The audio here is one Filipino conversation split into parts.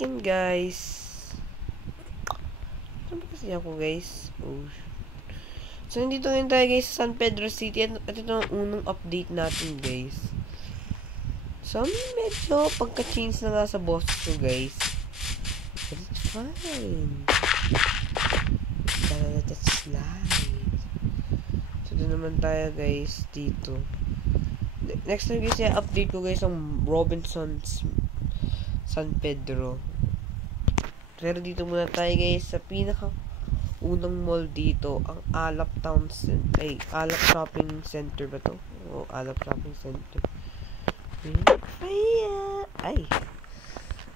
yan guys. Saan ba kasi ako guys? Oh. So nandito ngayon tayo guys sa San Pedro City. At ito ang unang update natin guys. So medyo pagka-change na nga sa boses ko guys. But it's fine. Let's slide. So doon naman tayo guys dito. Next time guys, update ko guys ang Robinson's San Pedro. Pero dito muna tayo guys sa pinaka unang mall dito, ang Alap Town Center. Alap Shopping Center ba to? O Alap Shopping Center. Ay.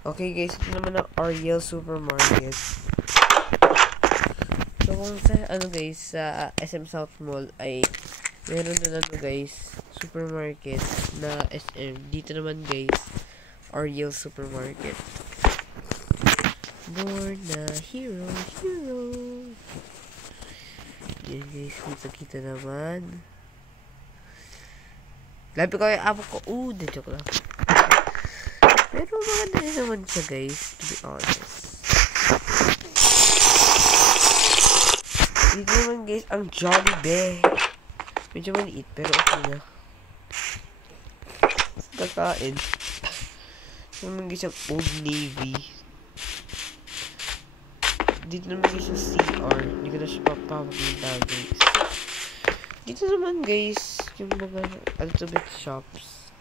Okay guys, ito naman ang Ariel Supermarket. So kung sa guys, sa SM South Mall ay meron na guys, supermarket na SM. Dito naman guys, Ariel Supermarket. Born na hero. Yan guys, kita naman. Labi ko yung abo ko. Joke lang. Pero maganda rin naman siya guys, to be honest. Dito naman guys, ang Jollibee. Medyo maliit, pero okay na. Kakain. Dito naman guys, ang Old Navy. Dito naman guys, ang CR. Hindi ko na siya papapakita guys. Dito naman guys, yung mga alphabet shops.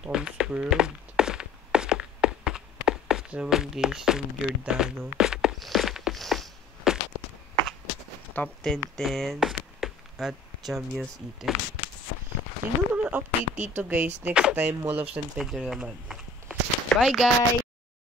Tom's World. Ito naman guys, yung Giordano. Top 10 at Jamio's Eaten. Sino naman update dito guys? Next time, Mall of San Pedro naman. Bye guys!